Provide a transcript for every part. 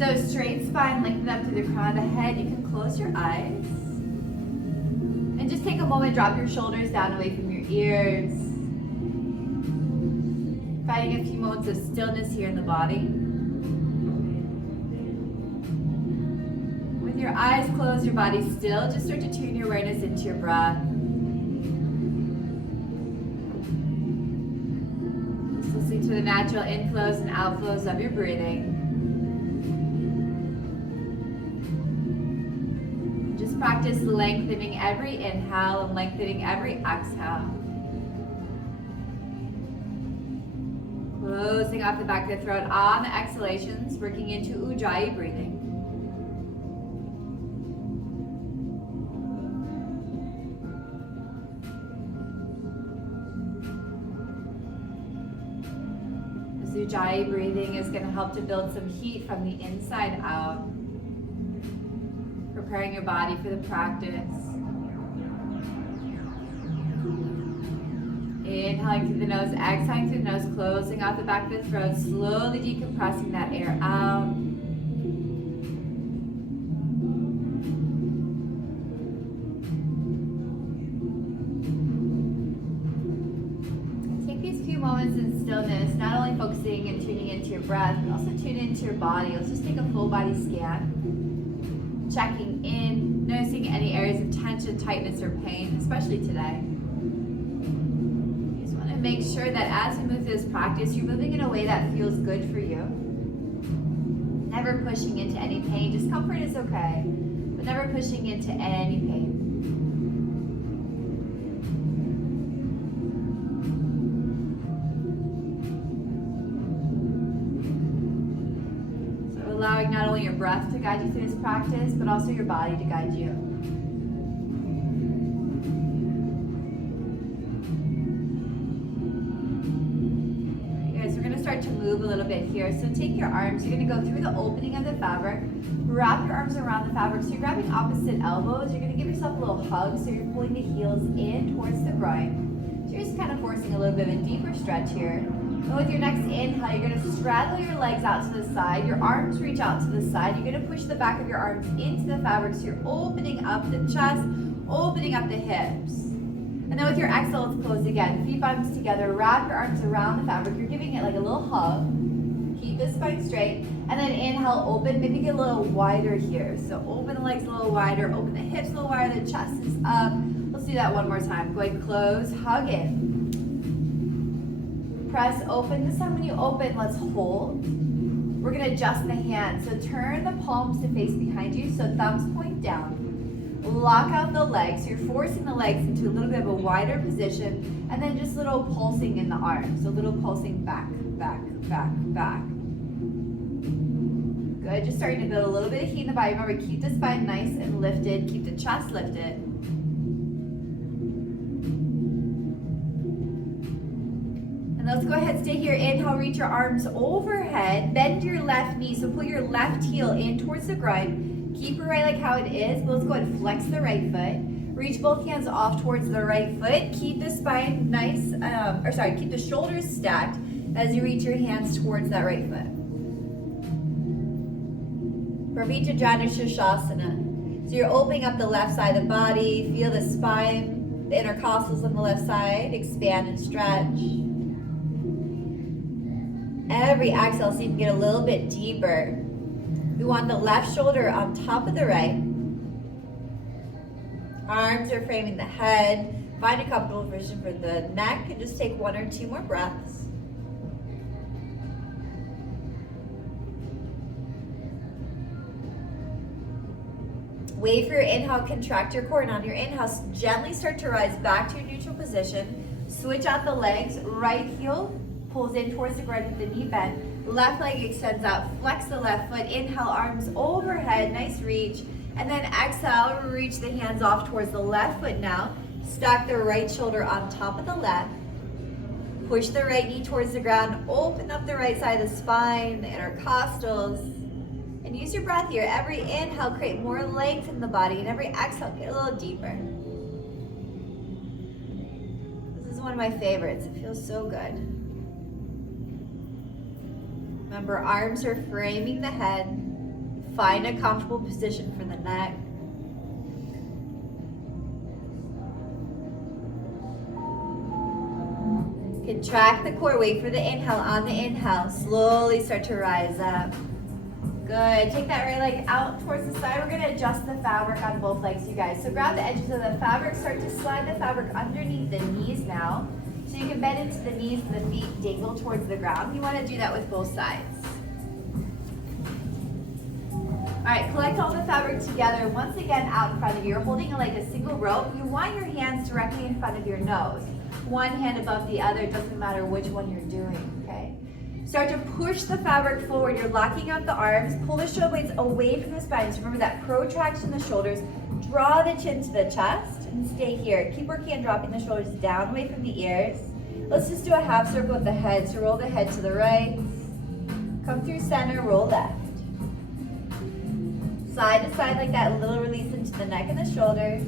So straight spine, lengthen up to the crown of the head. You can close your eyes. And just take a moment, drop your shoulders down away from your ears. Finding a few moments of stillness here in the body. With your eyes closed, your body still, just start to tune your awareness into your breath. Just listening to the natural inflows and outflows of your breathing. Just practice lengthening every inhale and lengthening every exhale. Closing off the back of the throat on the exhalations, working into Ujjayi breathing. This Ujjayi breathing is going to help to build some heat from the inside out, preparing your body for the practice. Inhaling through the nose, exhaling through the nose, closing out the back of the throat, slowly decompressing that air out. Take these few moments in stillness, not only focusing and tuning into your breath, but also tune into your body. Let's just take a full body scan. Checking in, noticing any areas of tension, tightness, or pain, especially today. You just want to make sure that as you move through this practice, you're moving in a way that feels good for you. Never pushing into any pain. Discomfort is okay, but never pushing into any pain. Allowing not only your breath to guide you through this practice, but also your body to guide you. Alright guys, we're going to start to move a little bit here. So take your arms, you're going to go through the opening of the fabric, wrap your arms around the fabric. So you're grabbing opposite elbows, you're going to give yourself a little hug, so you're pulling the heels in towards the groin. So you're just kind of forcing a little bit of a deeper stretch here. And with your next inhale, you're going to straddle your legs out to the side. Your arms reach out to the side. You're going to push the back of your arms into the fabric. So you're opening up the chest, opening up the hips. And then with your exhale, let's close again. Feet bottoms together. Wrap your arms around the fabric. You're giving it like a little hug. Keep the spine straight. And then inhale, open. Maybe get a little wider here. So open the legs a little wider. Open the hips a little wider. The chest is up. Let's do that one more time. Go ahead, close, hug in. Press open. This time when you open, let's hold. We're going to adjust the hands. So turn the palms to face behind you. So thumbs point down. Lock out the legs. So you're forcing the legs into a little bit of a wider position. And then just little pulsing in the arms. So little pulsing back, back, back, back. Good. Just starting to build a little bit of heat in the body. Remember, keep the spine nice and lifted. Keep the chest lifted. Let's go ahead, stay here. Inhale, reach your arms overhead. Bend your left knee, so pull your left heel in towards the ground. Keep it right like how it is, but let's go ahead and flex the right foot. Reach both hands off towards the right foot. Keep the spine nice, keep the shoulders stacked as you reach your hands towards that right foot. Pavitra Shasana. So you're opening up the left side of the body. Feel the spine, the intercostals on the left side, expand and stretch. Every exhale, see if you can get a little bit deeper. We want the left shoulder on top of the right. Arms are framing the head. Find a comfortable position for the neck and just take 1 or 2 more breaths. Wait for your inhale, contract your core, and on your inhale, gently start to rise back to your neutral position. Switch out the legs, right heel pulls in towards the ground with the knee bent. Left leg extends out, flex the left foot. Inhale, arms overhead, nice reach. And then exhale, reach the hands off towards the left foot now. Stack the right shoulder on top of the left. Push the right knee towards the ground. Open up the right side of the spine, the intercostals. And use your breath here. Every inhale, create more length in the body. And every exhale, get a little deeper. This is one of my favorites. It feels so good. Remember, arms are framing the head. Find a comfortable position for the neck. Contract the core, wait for the inhale. On the inhale, slowly start to rise up. Good, take that right leg out towards the side. We're gonna adjust the fabric on both legs, you guys. So grab the edges of the fabric, start to slide the fabric underneath the knees now. So you can bend into the knees and the feet dangle towards the ground. You wanna do that with both sides. All right, collect all the fabric together. Once again, out in front of you. You're holding it like a single rope. You want your hands directly in front of your nose. One hand above the other, it doesn't matter which one you're doing, okay? Start to push the fabric forward. You're locking out the arms. Pull the shoulder blades away from the spine. So remember that protraction in the shoulders. Draw the chin to the chest and stay here. Keep working on dropping the shoulders down away from the ears. Let's just do a half circle with the head. So roll the head to the right. Come through center, roll left. Side to side like that, a little release into the neck and the shoulders.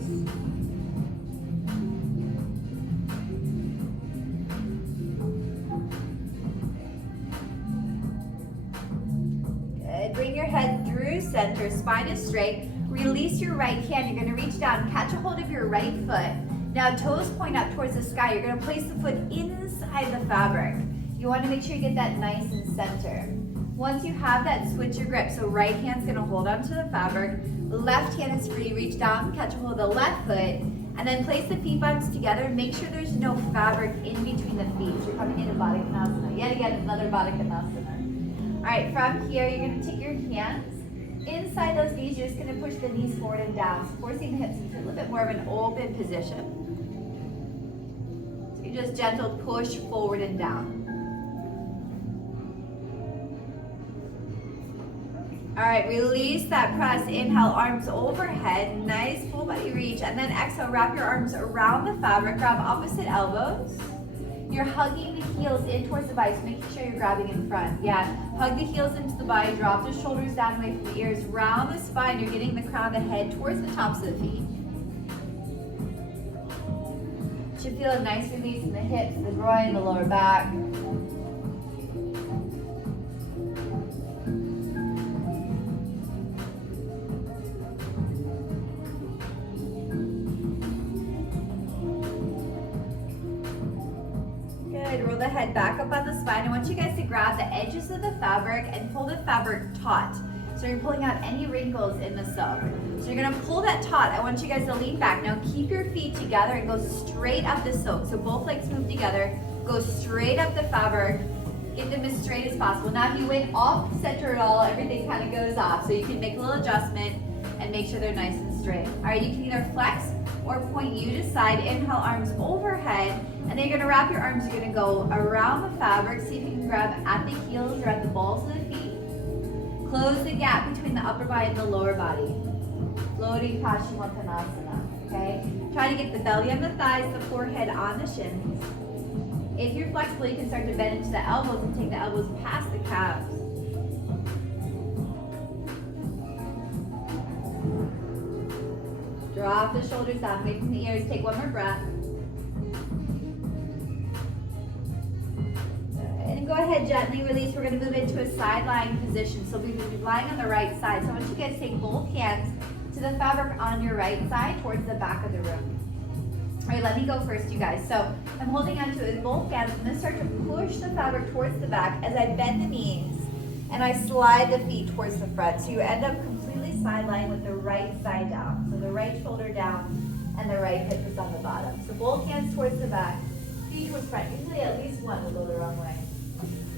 Good, bring your head through center, spine is straight. Release your right hand, you're gonna reach down, catch a hold of your right foot. Now toes point up towards the sky, you're gonna place the foot inside the fabric. You wanna make sure you get that nice and center. Once you have that, switch your grip. So right hand's gonna hold onto the fabric, left hand is free, reach down, catch a hold of the left foot, and then place the feet bones together and make sure there's no fabric in between the feet. So you're coming into Baddha Konasana. Yet again, another Baddha Konasana. All right, from here, you're gonna take your hands inside those knees. You're just gonna push the knees forward and down, so forcing the hips into a little bit more of an open position. So you just gentle push forward and down. All right, release that press. Inhale, arms overhead, nice full body reach, and then exhale, wrap your arms around the fabric, grab opposite elbows. You're hugging the heels in towards the body, so making sure you're grabbing in front. Yeah, hug the heels into the body, drop the shoulders down away from the ears, round the spine, you're getting the crown of the head towards the tops of the feet. Should feel a nice release in the hips, the groin, the lower back. Roll the head back up on the spine. I want you guys to grab the edges of the fabric and pull the fabric taut. So you're pulling out any wrinkles in the silk. So you're gonna pull that taut. I want you guys to lean back. Now keep your feet together and go straight up the silk. So both legs move together. Go straight up the fabric. Get them as straight as possible. Now if you went off center at all, everything kind of goes off. So you can make a little adjustment and make sure they're nice and straight. All right, you can either flex or point you to side. Inhale, arms overhead. And then you're gonna wrap your arms, you're gonna go around the fabric, see if you can grab at the heels or at the balls of the feet. Close the gap between the upper body and the lower body. Floating Paschimottanasana, okay? Try to get the belly on the thighs, the forehead on the shins. If you're flexible, you can start to bend into the elbows and take the elbows past the calves. Drop the shoulders down, away from the ears, take one more breath. And go ahead, gently release. We're going to move into a sideline position. So we'll be lying on the right side. So I want you guys to take both hands to the fabric on your right side towards the back of the room. All right, let me go first, you guys. So I'm holding onto it with both hands. I'm going to start to push the fabric towards the back as I bend the knees and I slide the feet towards the front. So you end up completely sideline with the right side down. So the right shoulder down and the right hip is on the bottom. So both hands towards the back, feet towards front. Usually at least one will go the wrong way.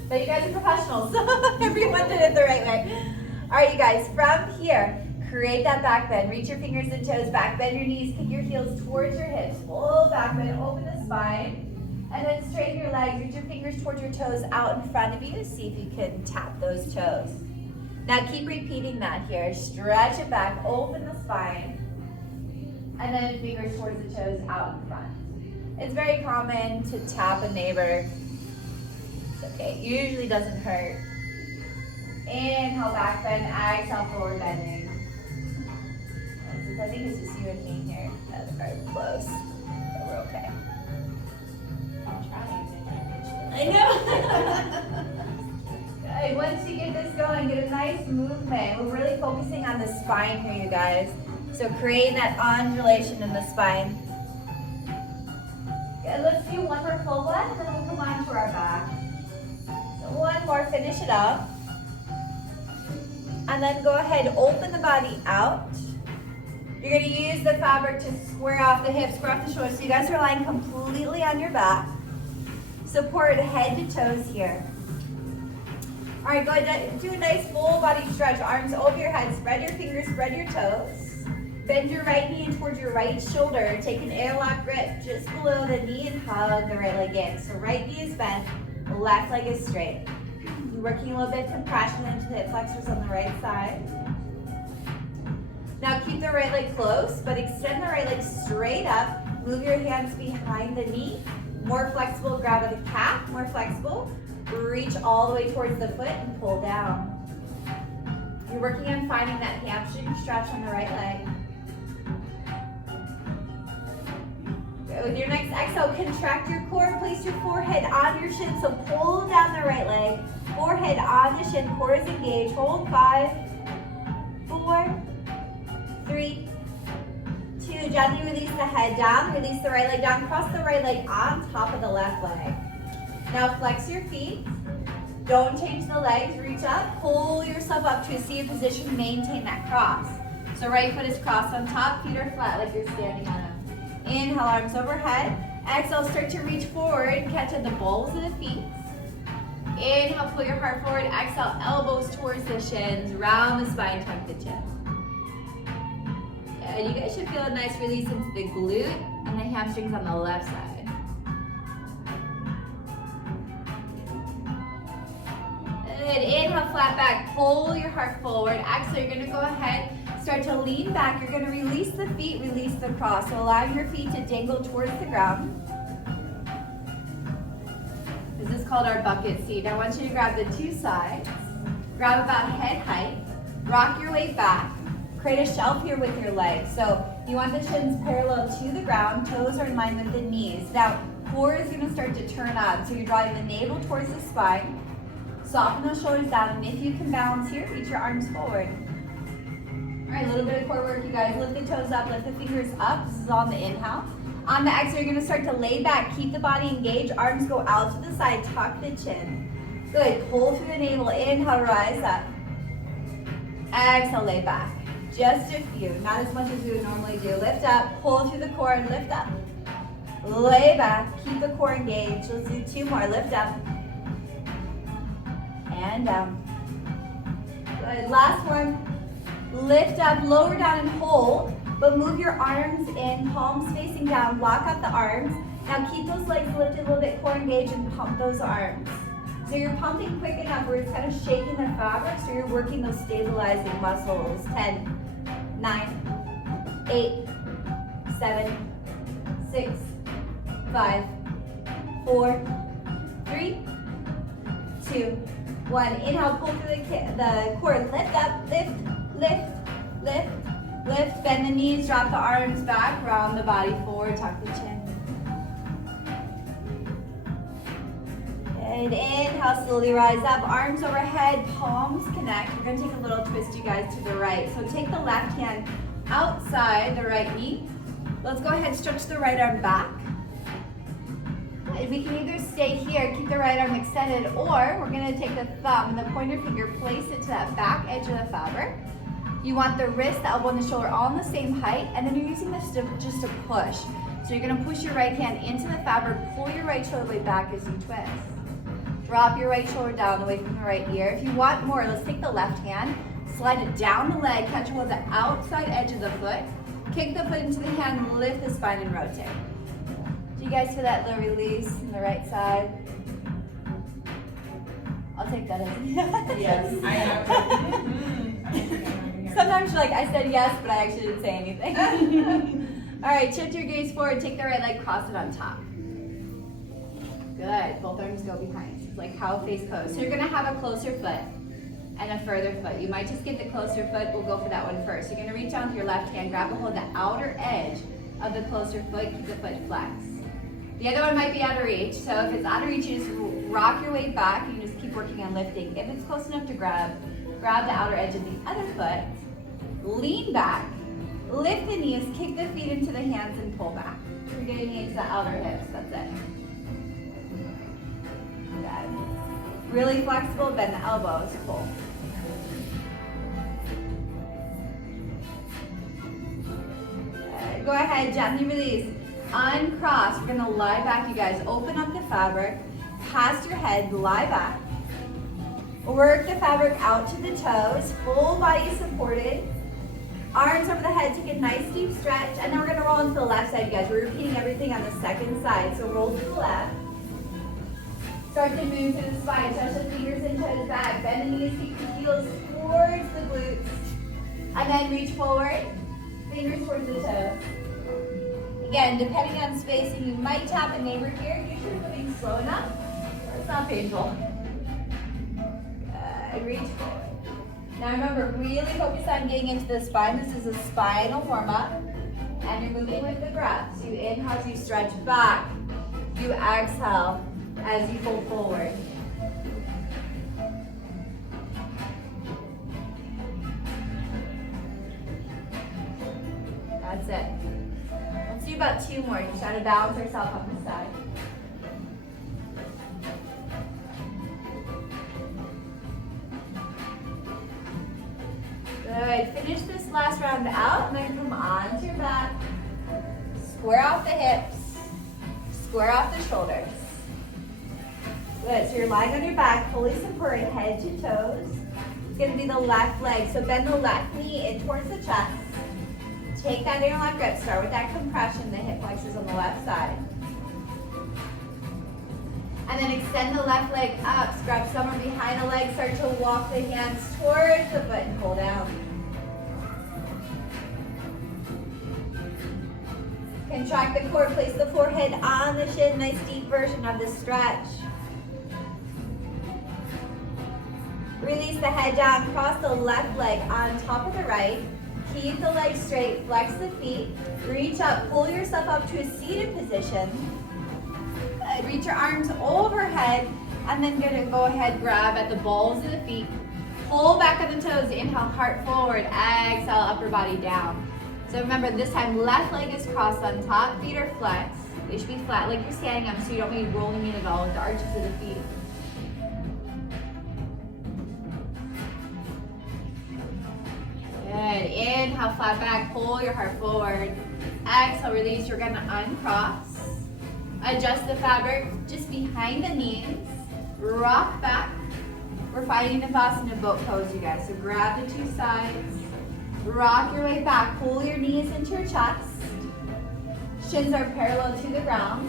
But you guys are professionals, so everyone did it the right way. All right, you guys, from here, create that back bend. Reach your fingers and toes back, bend your knees, kick your heels towards your hips. Full back bend, open the spine, and then straighten your legs. Reach your fingers towards your toes out in front of you. See if you can tap those toes. Now keep repeating that here. Stretch it back, open the spine, and then fingers towards the toes out in front. It's very common to tap a neighbor. Okay, it usually doesn't hurt. Inhale, back bend, exhale, forward bending. I think it's just you and me here that are close, but we're okay. I'm trying to. I know. Good. Once you get this going, get a nice movement. We're really focusing on the spine here, you guys. So creating that undulation in the spine. Good. Let's do one more full one, and then we'll come on to our back. So one more, finish it up. And then go ahead, open the body out. You're going to use the fabric to square off the hips, square off the shoulders. So you guys are lying completely on your back. Support head to toes here. All right, go ahead, do a nice full body stretch. Arms over your head, spread your fingers, spread your toes. Bend your right knee in towards your right shoulder. Take an airlock grip just below the knee and hug the right leg in. So right knee is bent, left leg is straight. You're working a little bit of compression into the hip flexors on the right side. Now keep the right leg close, but extend the right leg straight up. Move your hands behind the knee. More flexible, grab at the calf, more flexible. Reach all the way towards the foot and pull down. You're working on finding that hamstring stretch on the right leg. Good. With your next exhale, contract your core, place your forehead on your shin. So pull down the right leg, forehead on the shin, core is engaged. Hold 5, 4, 3, 2. Gently release the head down, release the right leg down, cross the right leg on top of the left leg. Now flex your feet. Don't change the legs, reach up, pull yourself up to a seated position, maintain that cross. So right foot is crossed on top, feet are flat like you're standing on them. Inhale, arms overhead. Exhale, start to reach forward, catch at the balls of the feet. Inhale, pull your heart forward. Exhale, elbows towards the shins, round the spine, tuck the chin. And you guys should feel a nice release into the glute and the hamstrings on the left side. Good. Inhale, flat back, pull your heart forward. Exhale, you're gonna go ahead, start to lean back. You're gonna release the feet, release the cross. So allowing your feet to dangle towards the ground. This is called our bucket seat. I want you to grab the two sides, grab about head height, rock your way back, create a shelf here with your legs. So you want the shins parallel to the ground, toes are in line with the knees. Now, core is gonna start to turn up. So you're driving the navel towards the spine. Soften those shoulders down, and if you can balance here, reach your arms forward. All right, a little bit of core work, you guys. Lift the toes up, lift the fingers up. This is on the inhale. On the exhale, you're gonna start to lay back. Keep the body engaged. Arms go out to the side, tuck the chin. Good, pull through the navel. Inhale, rise up. Exhale, lay back. Just a few, not as much as we would normally do. Lift up, pull through the core and lift up. Lay back, keep the core engaged. Let's do 2 more, lift up. And down. Good, last one. Lift up, lower down and hold, but move your arms in, palms facing down, lock out the arms. Now keep those legs lifted a little bit, core engaged, and pump those arms. So you're pumping quick enough where it's kind of shaking the fabric, so you're working those stabilizing muscles. 10, 9, 8, 7, 6, 5, 4, 3, 2, 1. Inhale, pull through the core. Lift up, lift, lift, lift, lift. Bend the knees, drop the arms back, round the body forward, tuck the chin. Good. Inhale, slowly rise up, arms overhead, palms connect. We're going to take a little twist, you guys, to the right. So take the left hand outside the right knee. Let's go ahead and stretch the right arm back. We can either stay here, keep the right arm extended, or we're going to take the thumb and the pointer finger, place it to that back edge of the fabric. You want the wrist, the elbow, and the shoulder all in the same height, and then you're using this just to push. So you're going to push your right hand into the fabric, pull your right shoulder blade back as you twist. Drop your right shoulder down away from the right ear. If you want more, let's take the left hand, slide it down the leg, catch hold of the outside edge of the foot, kick the foot into the hand, lift the spine and rotate. Do you guys feel that little release on the right side? I'll take that as yes. I have. Sometimes you're like, I said yes, but I actually didn't say anything. All right, shift your gaze forward, take the right leg, cross it on top. Good, both arms go behind. It's like cow face pose. So you're gonna have a closer foot and a further foot. You might just get the closer foot, we'll go for that one first. You're gonna reach down to your left hand, grab a hold of the outer edge of the closer foot, keep the foot flexed. The other one might be out of reach, so if it's out of reach, you just rock your weight back. You just keep working on lifting. If it's close enough to grab the outer edge of the other foot, lean back, lift the knees, kick the feet into the hands and pull back. We're getting into the outer hips, that's it. Good. Really flexible, bend the elbows, pull. Good. Go ahead, gently release. Uncross, we're gonna lie back, you guys. Open up the fabric, past your head, lie back. Work the fabric out to the toes, full body supported. Arms over the head, take a nice deep stretch, and then we're gonna roll into the left side, you guys. We're repeating everything on the second side. So roll to the left. Start to move through the spine, touch the fingers and toes back. Bend the knees, keep the heels towards the glutes. And then reach forward, fingers towards the toes. Again, depending on spacing, you might tap a neighbor here. Usually moving slow enough, it's not painful. Good, reach forward. Now remember, really focus on getting into the spine. This is a spinal warm-up. And you're moving with the breath. So you inhale as you stretch back. You exhale as you fold forward. That's it. Let's do about 2 more. Just try to balance ourselves on the side. Good. Finish this last round out and then come on to your back. Square off the hips. Square off the shoulders. Good. So you're lying on your back, fully supported, head to toes. It's going to be the left leg. So bend the left knee in towards the chest. Take that interlock grip. Start with that compression, the hip flexors on the left side. And then extend the left leg up. Scrub somewhere behind the leg. Start to walk the hands towards the foot and pull down. Contract the core. Place the forehead on the shin. Nice deep version of the stretch. Release the head down. Cross the left leg on top of the right. Keep the legs straight. Flex the feet. Reach up. Pull yourself up to a seated position. Reach your arms overhead, and then go ahead, grab at the balls of the feet. Pull back on the toes. Inhale, heart forward. Exhale, upper body down. So remember, this time left leg is crossed on top. Feet are flexed. They should be flat like you're standing up, so you don't need rolling in at all with the arches of the feet. Good. Inhale, flat back. Pull your heart forward. Exhale, release. You're going to uncross. Adjust the fabric just behind the knees. Rock back. We're finding the Navasana boat pose, you guys. So grab the 2 sides. Rock your way back. Pull your knees into your chest. Shins are parallel to the ground.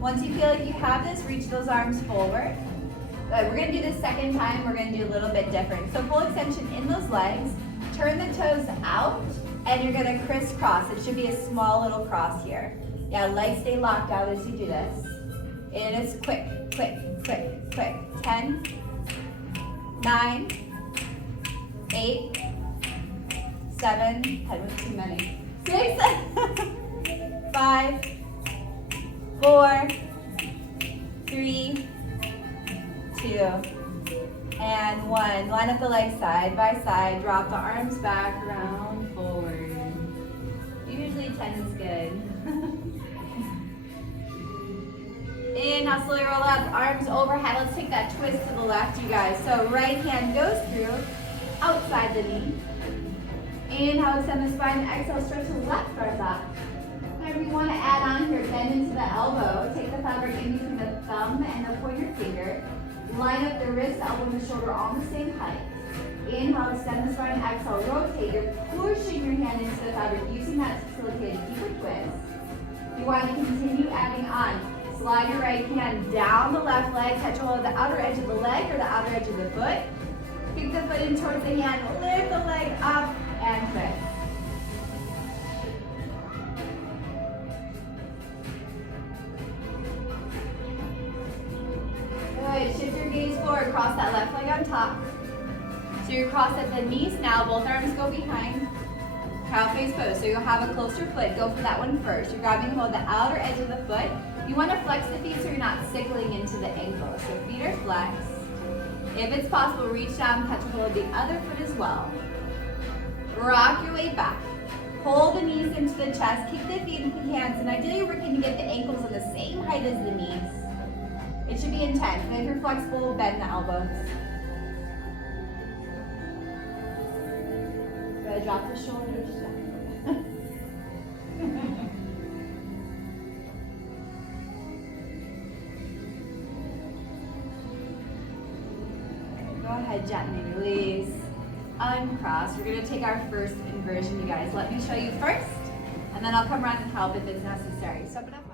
Once you feel like you have this, reach those arms forward. Good. We're going to do this second time. We're going to do a little bit different. So full extension in those legs. Turn the toes out, and you're going to crisscross. It should be a small little cross here. Yeah, legs stay locked out as you do this. It is quick, quick, quick, quick. 10, 9, 8, 7, head was too many. 6, 5, 4, 3, 2, and 1. Line up the legs side by side. Drop the arms back, round forward. Usually 10 is good. Inhale, slowly roll up, arms overhead. Let's take that twist to the left, you guys. So right hand goes through, outside the knee. Inhale, extend the spine. Exhale, stretch the left arm up. Whatever you want to add on here, bend into the elbow. Take the fabric in between the thumb and the pointer finger. Line up the wrist, elbow, and the shoulder all the same height. Inhale, extend the spine. Exhale, rotate. You're pushing your hand into the fabric, using that to facilitate a deeper twist. You want to continue adding on. Slide your right hand down the left leg, touch hold of the outer edge of the leg or the outer edge of the foot. Kick the foot in towards the hand, lift the leg up and twist. Good, shift your gaze forward, cross that left leg on top. So you're crossed at the knees now, both arms go behind. Cow face pose, so you'll have a closer foot. Go for that one first. You're grabbing hold of the outer edge of the foot. You want to flex the feet so you're not sickling into the ankle. So feet are flexed. If it's possible, reach down, touch the of the other foot as well. Rock your way back. Pull the knees into the chest, kick the feet into the hands, and ideally we're going to get the ankles on the same height as the knees. It should be intense, and if you're flexible, bend the elbows. Good, drop the shoulders down. Go ahead, gently release. Uncross. We're going to take our first inversion, you guys. Let me show you first, and then I'll come around and help if it's necessary. Step it up.